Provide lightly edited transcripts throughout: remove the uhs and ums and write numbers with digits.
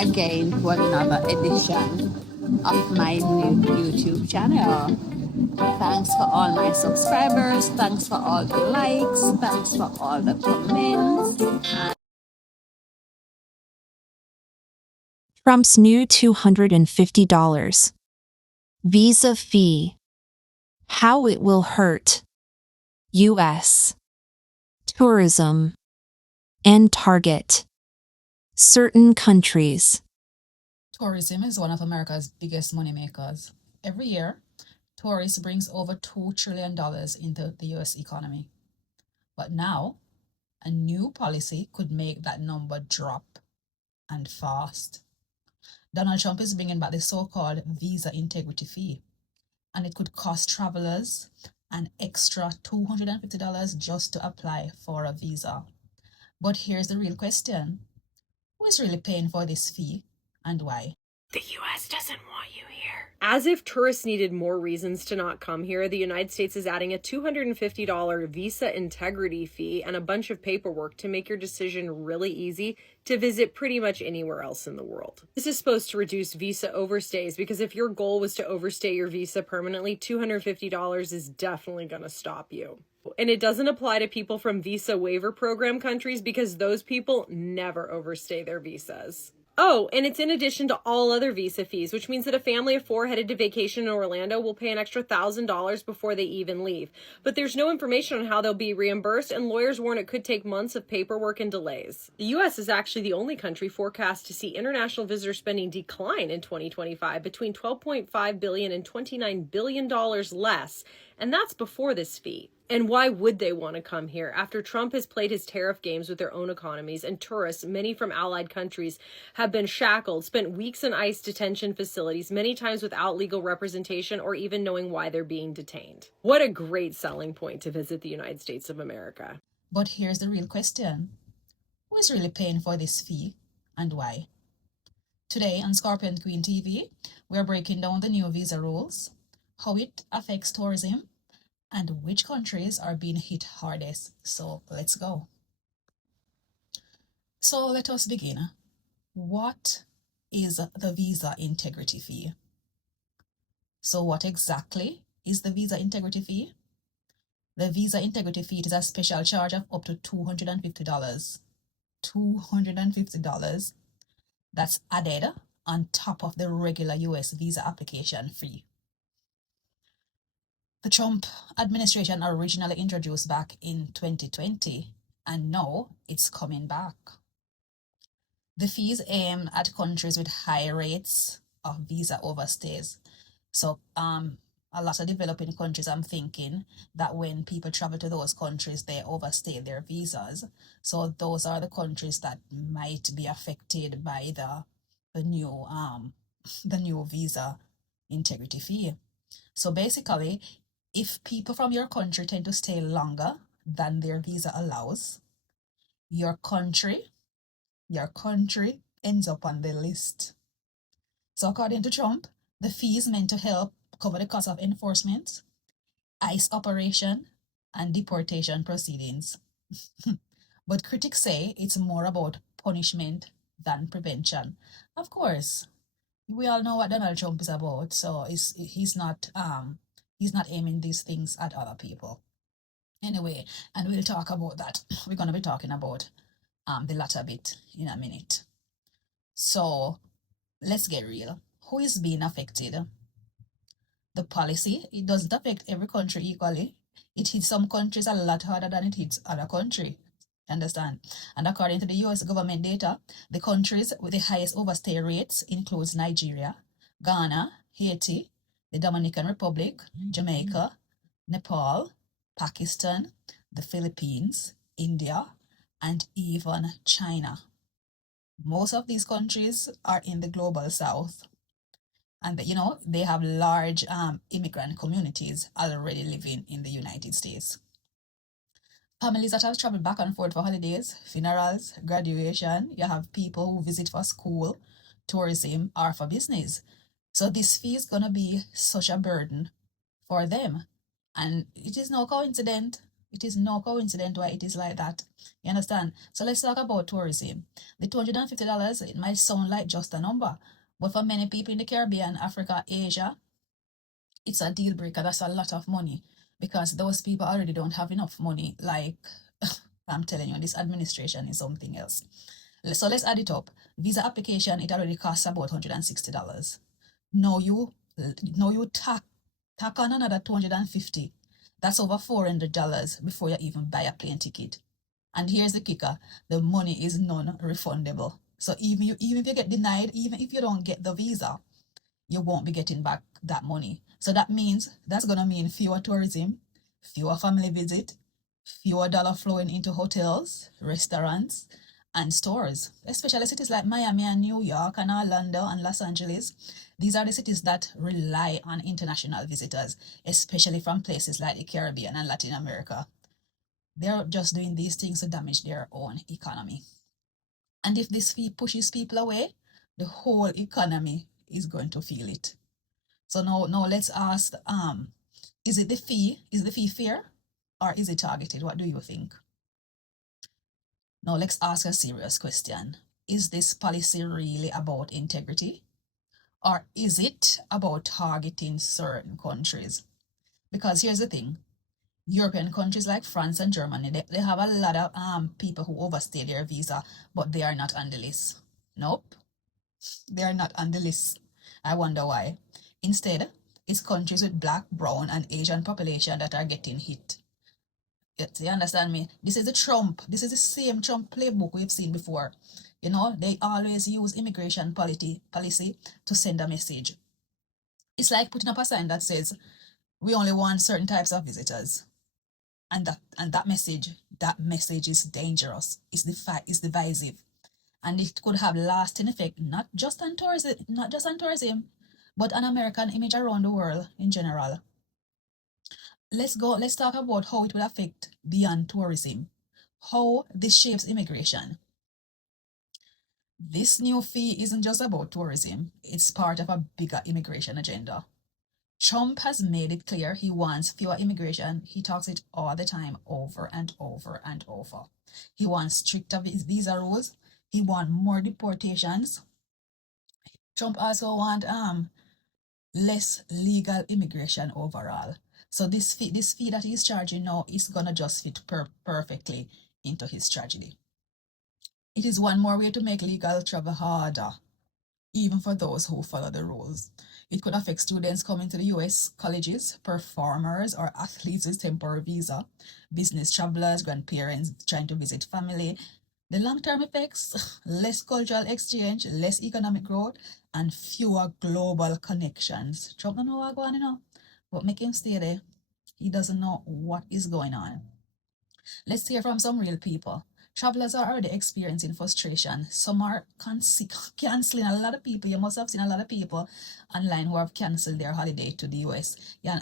again to another edition of my new YouTube channel. Thanks for all my subscribers, thanks for all the likes, thanks for all the comments. Trump's new $250 visa fee. How it will hurt U.S. tourism and target certain countries. Tourism is one of America's biggest moneymakers. Every year, tourists brings over $2 trillion into the U.S. economy. But now, a new policy could make that number drop, and fast. Donald Trump is bringing back the so-called visa integrity fee, and it could cost travelers an extra $250 just to apply for a visa. But here's the real question. Who is really paying for this fee and why? The U.S. doesn't want you here. As if tourists needed more reasons to not come here, the United States is adding a $250 visa integrity fee and a bunch of paperwork to make your decision really easy to visit pretty much anywhere else in the world. This is supposed to reduce visa overstays because if your goal was to overstay your visa permanently, $250 is definitely going to stop you. And it doesn't apply to people from visa waiver program countries because those people never overstay their visas. Oh, and it's in addition to all other visa fees, which means that a family of 4 headed to vacation in Orlando will pay an extra $1,000 before they even leave. But there's no information on how they'll be reimbursed, and lawyers warn it could take months of paperwork and delays. The U.S. is actually the only country forecast to see international visitor spending decline in 2025, between $12.5 billion and $29 billion less, and that's before this fee. And why would they want to come here? After Trump has played his tariff games with their own economies and tourists, many from allied countries, have been shackled, spent weeks in ICE detention facilities, many times without legal representation or even knowing why they're being detained. What a great selling point to visit the United States of America. But here's the real question. Who is really paying for this fee and why? Today on Scorpion Queen TV, we're breaking down the new visa rules, how it affects tourism, and which countries are being hit hardest. So let's go. So let us begin. What is the visa integrity fee? So what exactly is the visa integrity fee? The visa integrity fee is a special charge of up to $250. $250 that's added on top of the regular US visa application fee. The Trump administration originally introduced back in 2020, and now it's coming back. The fees aim at countries with high rates of visa overstays. So a lot of developing countries, I'm thinking that when people travel to those countries, they overstay their visas. So those are the countries that might be affected by the new visa integrity fee. So basically, if people from your country tend to stay longer than their visa allows, your country ends up on the list. So according to Trump, the fee is meant to help cover the cost of enforcement, ICE operation, and deportation proceedings. But critics say it's more about punishment than prevention. Of course, we all know what Donald Trump is about, so he's not aiming these things at other people. Anyway, and we'll talk about that. We're going to be talking about the latter bit in a minute. So let's get real. Who is being affected? The policy, it doesn't affect every country equally. It hits some countries a lot harder than it hits other countries. Understand? And according to the US government data, the countries with the highest overstay rates includes Nigeria, Ghana, Haiti, the Dominican Republic, Jamaica, Nepal, Pakistan, the Philippines, India, and even China. Most of these countries are in the global south. And they have large immigrant communities already living in the United States. Families that have traveled back and forth for holidays, funerals, graduation, you have people who visit for school, tourism, or for business. So this fee is going to be such a burden for them. And it is no coincidence It is no coincidence why it is like that. You understand? So let's talk about tourism. The $250, it might sound like just a number, but for many people in the Caribbean, Africa, Asia, it's a deal breaker. That's a lot of money because those people already don't have enough money. Like, I'm telling you, this administration is something else. So let's add it up. Visa application, it already costs about $160. Now you tack on another $250. That's over $400 before you even buy a plane ticket. And here's the kicker: the money is non-refundable. So even if you get denied, even if you don't get the visa, you won't be getting back that money. So that's gonna mean fewer tourism, fewer family visit, fewer dollar flowing into hotels, restaurants, and stores, especially cities like Miami and New York and Orlando and Los Angeles. These are the cities that rely on international visitors, especially from places like the Caribbean and Latin America. They're just doing these things to damage their own economy. And if this fee pushes people away, the whole economy is going to feel it. So now let's ask, is it the fee? Is the fee fair or is it targeted? What do you think? Now let's ask a serious question. Is this policy really about integrity? Or is it about targeting certain countries? Because here's the thing. European countries like France and Germany, they have a lot of people who overstay their visa, but they are not on the list. Nope, they are not on the list. I wonder why. Instead, it's countries with black, brown, and Asian population that are getting hit. You understand me? This is the same Trump playbook we've seen before. You know, they always use immigration policy to send a message. It's like putting up a sign that says, we only want certain types of visitors. And that message is dangerous. It's divisive. And it could have lasting effect, not just on tourism, but on American image around the world in general. Let's talk about how it will affect beyond tourism, how this shapes immigration. This new fee isn't just about tourism, it's part of a bigger immigration agenda. Trump has made it clear he wants fewer immigration. He talks it all the time, over and over and over. He wants stricter visa rules. He wants more deportations. Trump also wants less legal immigration overall. So this fee that he's charging now is gonna just fit perfectly into his strategy. It is one more way to make legal travel harder, even for those who follow the rules. It could affect students coming to the US, colleges, performers, or athletes with temporary visa, business travelers, grandparents trying to visit family. The long-term effects: less cultural exchange, less economic growth, and fewer global connections. Trump don't know what's going on, but make him stay there. He doesn't know what is going on. Let's hear from some real people. Travelers are already experiencing frustration. Some are canceling. A lot of people, you must have seen a lot of people online who have canceled their holiday to the US. You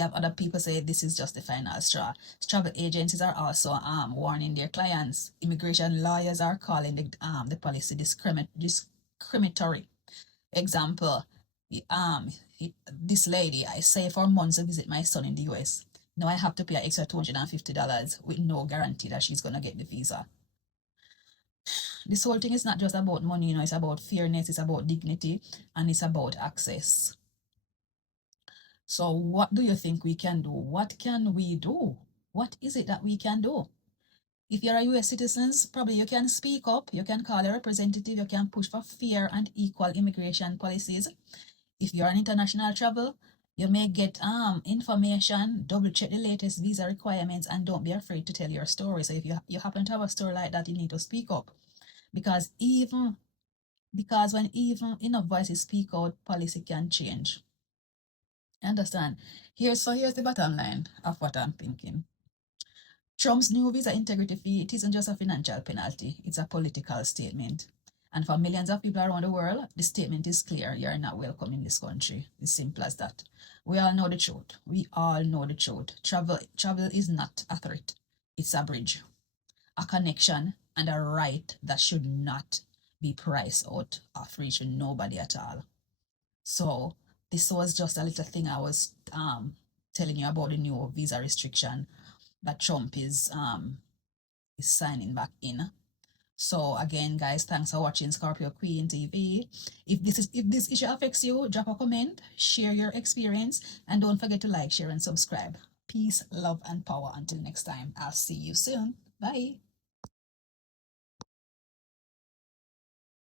have other people say this is just the final straw. Travel agencies are also warning their clients. Immigration lawyers are calling the policy discriminatory. Example, this lady, I saved for months to visit my son in the US. Now I have to pay an extra $250 with no guarantee that she's gonna get the visa. This whole thing is not just about money, it's about fairness, it's about dignity, and it's about access. So what do you think we can do? What can we do? What is it that we can do? If you're a US citizen, probably you can speak up, you can call a representative, you can push for fair and equal immigration policies. If you're an international travel, you may get information, double check the latest visa requirements, and don't be afraid to tell your story. So if you happen to have a story like that, you need to speak up. Because when even enough voices speak out, policy can change. Understand? Here's the bottom line of what I'm thinking. Trump's new visa integrity fee, it isn't just a financial penalty, it's a political statement. And for millions of people around the world, the statement is clear: you're not welcome in this country. It's simple as that. We all know the truth. We all know the truth. Travel is not a threat. It's a bridge, a connection, and a right that should not be priced out of reach with nobody at all. So this was just a little thing I was telling you about the new visa restriction. that Trump is signing back in. So again, guys, thanks for watching Scorpio Queen TV. If this issue affects you, drop a comment, share your experience, and don't forget to like, share, and subscribe. Peace, love, and power. Until next time, I'll see you soon. Bye.